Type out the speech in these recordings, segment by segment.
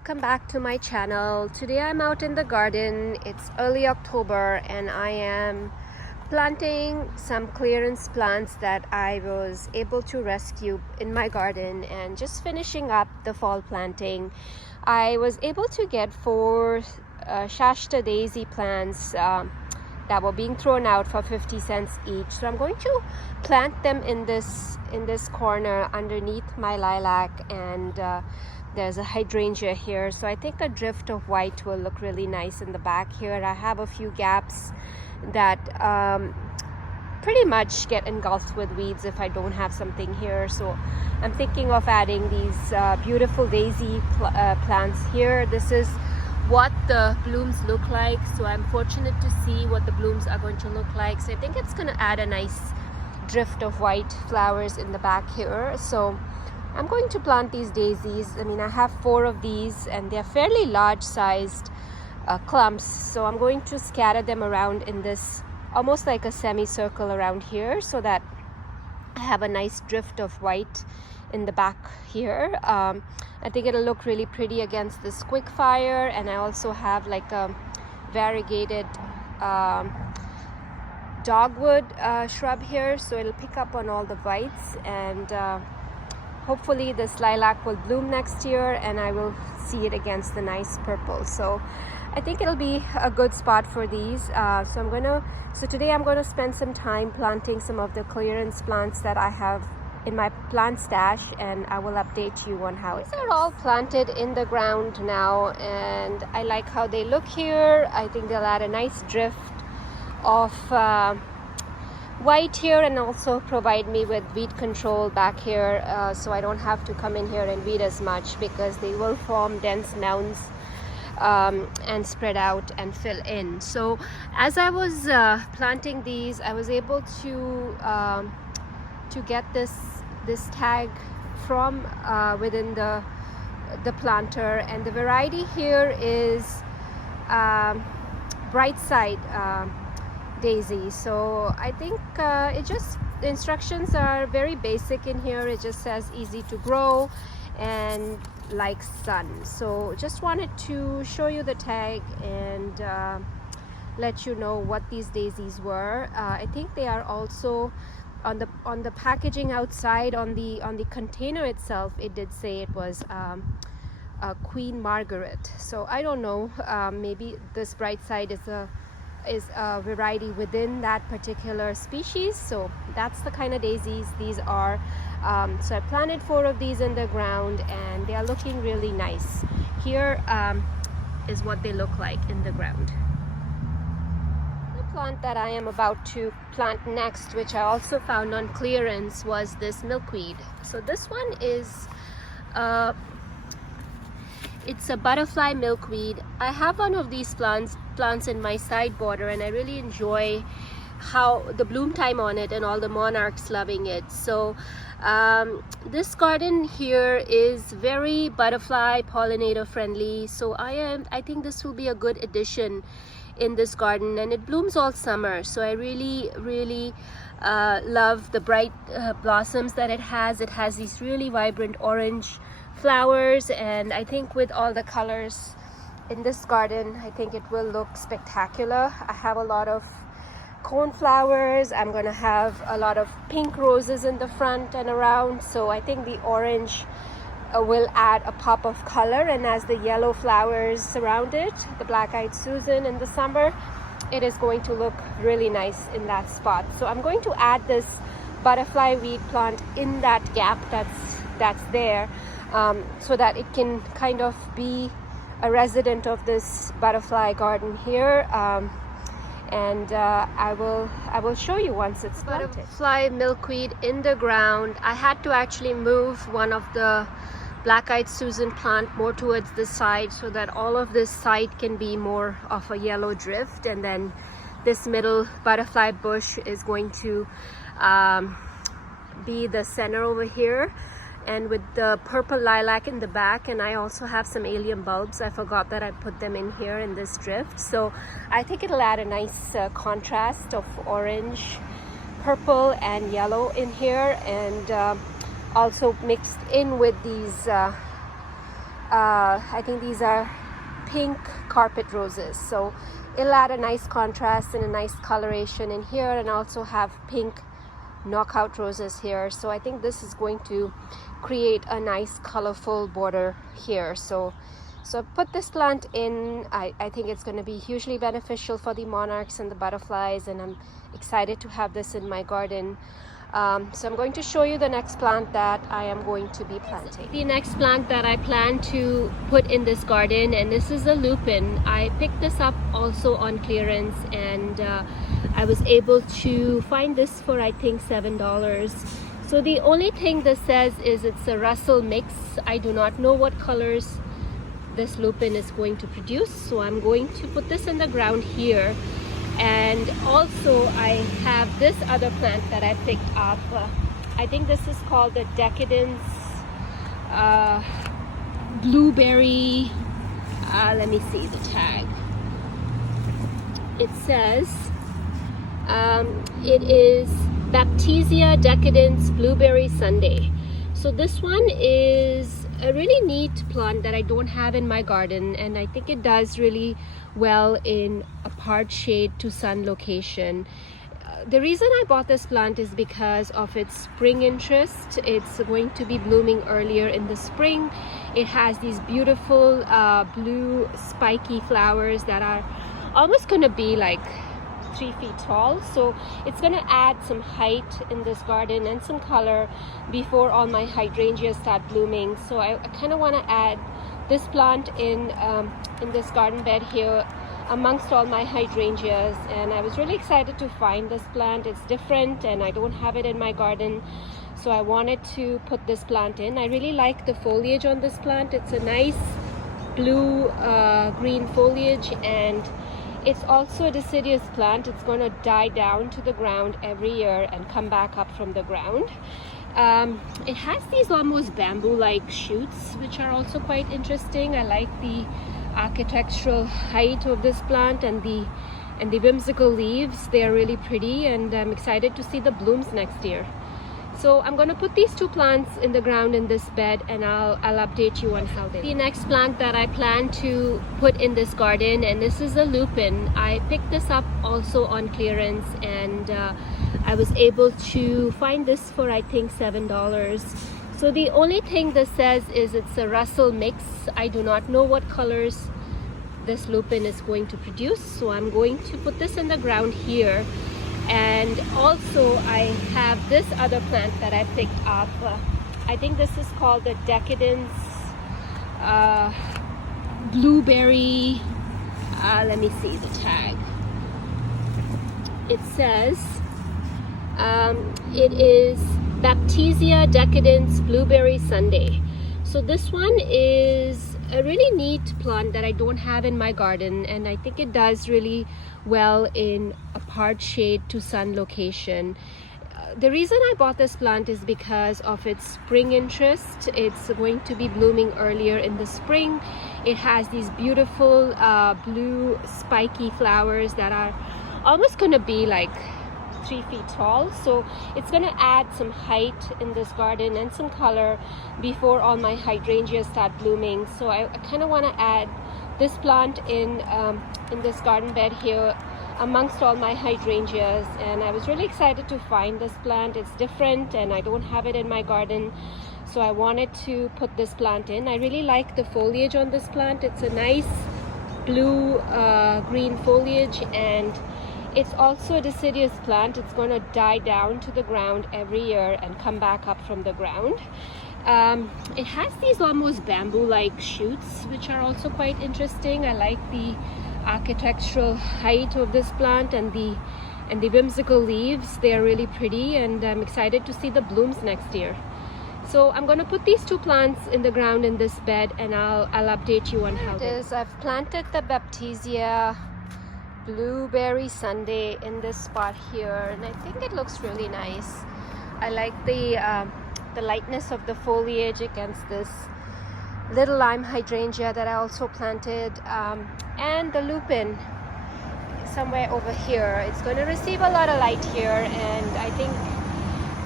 welcome back to my channel. Today I'm out in the garden. It's early October and I am planting some clearance plants that I was able to rescue in my garden and just finishing up the fall planting. I was able to get 4 Shasta daisy plants that were being thrown out for 50 cents each. So I'm going to plant them in this corner underneath my lilac, and there's a hydrangea here. So I think a drift of white will look really nice in the back here. I have a few gaps that pretty much get engulfed with weeds if I don't have something here. So I'm thinking of adding these beautiful daisy plants here. This is what the blooms look like, so I'm fortunate to see what the blooms are going to look like. So I think it's going to add a nice drift of white flowers in the back here. So I'm going to plant these daisies. I mean, I have 4 of these and they're fairly large sized clumps, so I'm going to scatter them around in this almost like a semicircle around here so that I have a nice drift of white in the back here. I think it'll look really pretty against this quick fire, and I also have like a variegated dogwood shrub here, so it'll pick up on all the whites, and hopefully this lilac will bloom next year and I will see it against the nice purple. So I think it'll be a good spot for these. So today I'm going to spend some time planting some of the clearance plants that I have in my plant stash, and I will update you on how it's all planted in the ground now, and I like how they look here. I think they'll add a nice drift of white here and also provide me with weed control back here, so I don't have to come in here and weed as much because they will form dense mounds and spread out and fill in. So as I was planting these, I was able to get this tag from within the planter, and the variety here is bright side daisy. So I think the instructions are very basic in here. It just says easy to grow and like sun. So just wanted to show you the tag and let you know what these daisies were. I think they are also on the packaging outside, on the container itself, it did say it was a Queen Margaret. So I don't know, maybe this bright side is a variety within that particular species. So that's the kind of daisies these are. So I planted 4 of these in the ground and they are looking really nice. Here is what they look like in the ground. Plant that I am about to plant next, which I also found on clearance, was this milkweed. So this one is it's a butterfly milkweed. I have one of these plants in my side border, and I really enjoy how the bloom time on it and all the monarchs loving it. So this garden here is very butterfly pollinator friendly, so I think this will be a good addition in this garden, and it blooms all summer. So I really love the bright blossoms that it has. It has these really vibrant orange flowers, and I think with all the colors in this garden, I think it will look spectacular. I have a lot of cone flowers. I'm gonna have a lot of pink roses in the front and around, so I think the orange will add a pop of color, and as the yellow flowers surround it, the black-eyed Susan in the summer, it is going to look really nice in that spot. So I'm going to add this butterfly weed plant in that gap that's there, so that it can kind of be a resident of this butterfly garden here, and I will show you once it's planted. Butterfly milkweed in the ground. I had to actually move one of the black-eyed Susan plant more towards the side so that all of this side can be more of a yellow drift, and then this middle butterfly bush is going to be the center over here, and with the purple lilac in the back. And I also have some allium bulbs. I forgot that I put them in here in this drift, so I think it'll add a nice contrast of orange, purple and yellow in here, and also mixed in with these I think these are pink carpet roses, so it'll add a nice contrast and a nice coloration in here, and also have pink knockout roses here. So I think this is going to create a nice colorful border here. So put this plant in. I think it's going to be hugely beneficial for the monarchs and the butterflies, and I'm excited to have this in my garden. So I'm going to show you the next plant that I am going to be planting. The next plant that I plan to put in this garden, and this is a lupine. I picked this up also on clearance, and I was able to find this for I think $7. So the only thing this says is it's a Russel mix. I do not know what colors this lupine is going to produce, so I'm going to put this in the ground here. And also I have this other plant that I picked up. I think this is called the Decadence Blueberry, let me see the tag. It says it is Baptisia Decadence Blueberry Sundae. So this one is a really neat plant that I don't have in my garden, and I think it does really well in a part shade to sun location. The reason I bought this plant is because of its spring interest. It's going to be blooming earlier in the spring. It has these beautiful blue spiky flowers that are almost going to be like 3 feet tall, so it's going to add some height in this garden and some color before all my hydrangeas start blooming. So I kind of want to add this plant in this garden bed here amongst all my hydrangeas, and I was really excited to find this plant. It's different and I don't have it in my garden, so I wanted to put this plant in. I really like the foliage on this plant. It's a nice blue green foliage, and it's also a deciduous plant. It's going to die down to the ground every year and come back up from the ground. It has these almost bamboo-like shoots, which are also quite interesting. I like the architectural height of this plant and the whimsical leaves. They are really pretty, and I'm excited to see the blooms next year. So I'm going to put these two plants in the ground in this bed, and I'll update you on how they. The next plant that I plan to put in this garden, and this is a lupine. I picked this up also on clearance, and I was able to find this for I think $7. So the only thing this says is it's a Russel mix. I do not know what colors this lupine is going to produce, so I'm going to put this in the ground here. And also I have this other plant that I picked up. I think this is called the Decadence Blueberry, let me see the tag. It says it is Baptisia Decadence Blueberry Sundae. So this one is a really neat plant that I don't have in my garden, and I think it does really well in a part shade to sun location. The reason I bought this plant is because of its spring interest. It's going to be blooming earlier in the spring. It has these beautiful blue spiky flowers that are almost going to be like 3 feet tall, so it's going to add some height in this garden and some color before all my hydrangeas start blooming. So I kind of want to add this plant in this garden bed here amongst all my hydrangeas, and I was really excited to find this plant. It's different and I don't have it in my garden, so I wanted to put this plant in. I really like the foliage on this plant. It's a nice blue green foliage, and it's also a deciduous plant. It's going to die down to the ground every year and come back up from the ground. It has these almost bamboo-like shoots, which are also quite interesting. I like the architectural height of this plant and the whimsical leaves. They are really pretty, and I'm excited to see the blooms next year. So I'm going to put these two plants in the ground in this bed, and I'll update you on how it is. I've planted the Baptisia Blueberry Sundae in this spot here, and I think it looks really nice. I like the lightness of the foliage against this little lime hydrangea that I also planted, and the lupine somewhere over here. It's going to receive a lot of light here, and I think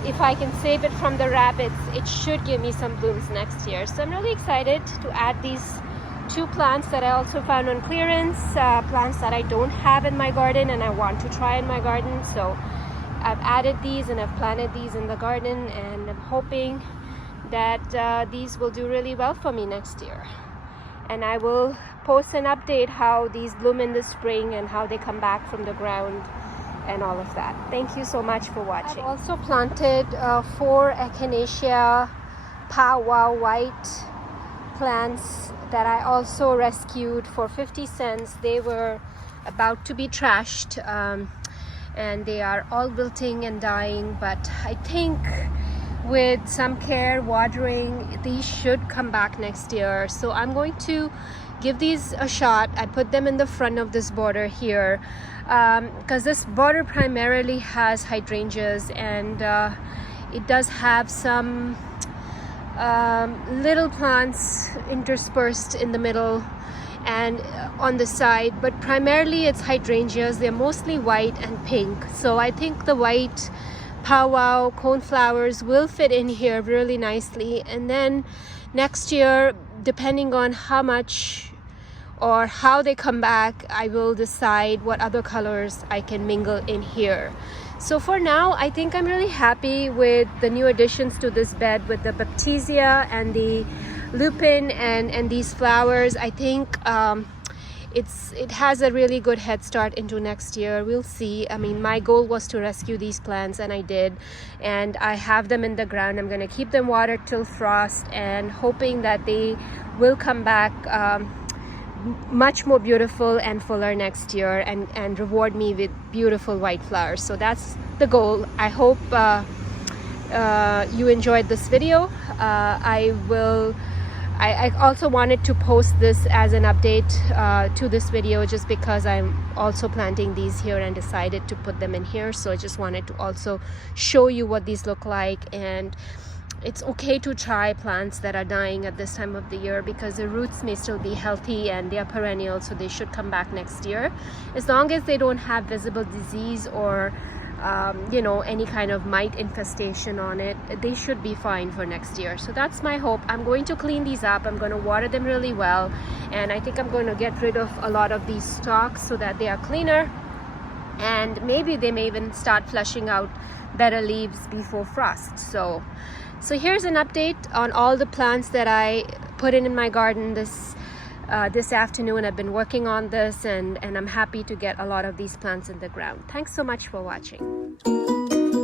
if I can save it from the rabbits, it should give me some blooms next year. So I'm really excited to add these 2 plants that I also found on clearance, plants that I don't have in my garden and I want to try in my garden. So I've added these and I've planted these in the garden, and I'm hoping that these will do really well for me next year. And I will post an update how these bloom in the spring and how they come back from the ground and all of that. Thank you so much for watching. I've also planted 4 Echinacea powwow white plants that I also rescued for 50 cents. They were about to be trashed, and they are all wilting and dying, but I think with some care, watering, these should come back next year. So I'm going to give these a shot. I put them in the front of this border here because this border primarily has hydrangeas, and it does have some little plants interspersed in the middle and on the side, but primarily it's hydrangeas. They're mostly white and pink, so I think the white powwow coneflowers will fit in here really nicely. And then next year, depending on how much or how they come back, I will decide what other colors I can mingle in here. So for now, I think I'm really happy with the new additions to this bed with the Baptisia and the Lupine and these flowers. I think it has a really good head start into next year. We'll see. I mean, my goal was to rescue these plants, and I did, and I have them in the ground. I'm going to keep them watered till frost, and hoping that they will come back much more beautiful and fuller next year, and reward me with beautiful white flowers. So that's the goal. I hope you enjoyed this video. I also wanted to post this as an update to this video, just because I'm also planting these here and decided to put them in here. So I just wanted to also show you what these look like. And it's okay to try plants that are dying at this time of the year, because the roots may still be healthy and they are perennial, so they should come back next year, as long as they don't have visible disease or you know, any kind of mite infestation on it. They should be fine for next year. So that's my hope. I'm going to clean these up. I'm going to water them really well, and I think I'm going to get rid of a lot of these stalks so that they are cleaner, and maybe they may even start flushing out better leaves before frost. So here's an update on all the plants that I put in my garden this afternoon. I've been working on this, and I'm happy to get a lot of these plants in the ground. Thanks so much for watching.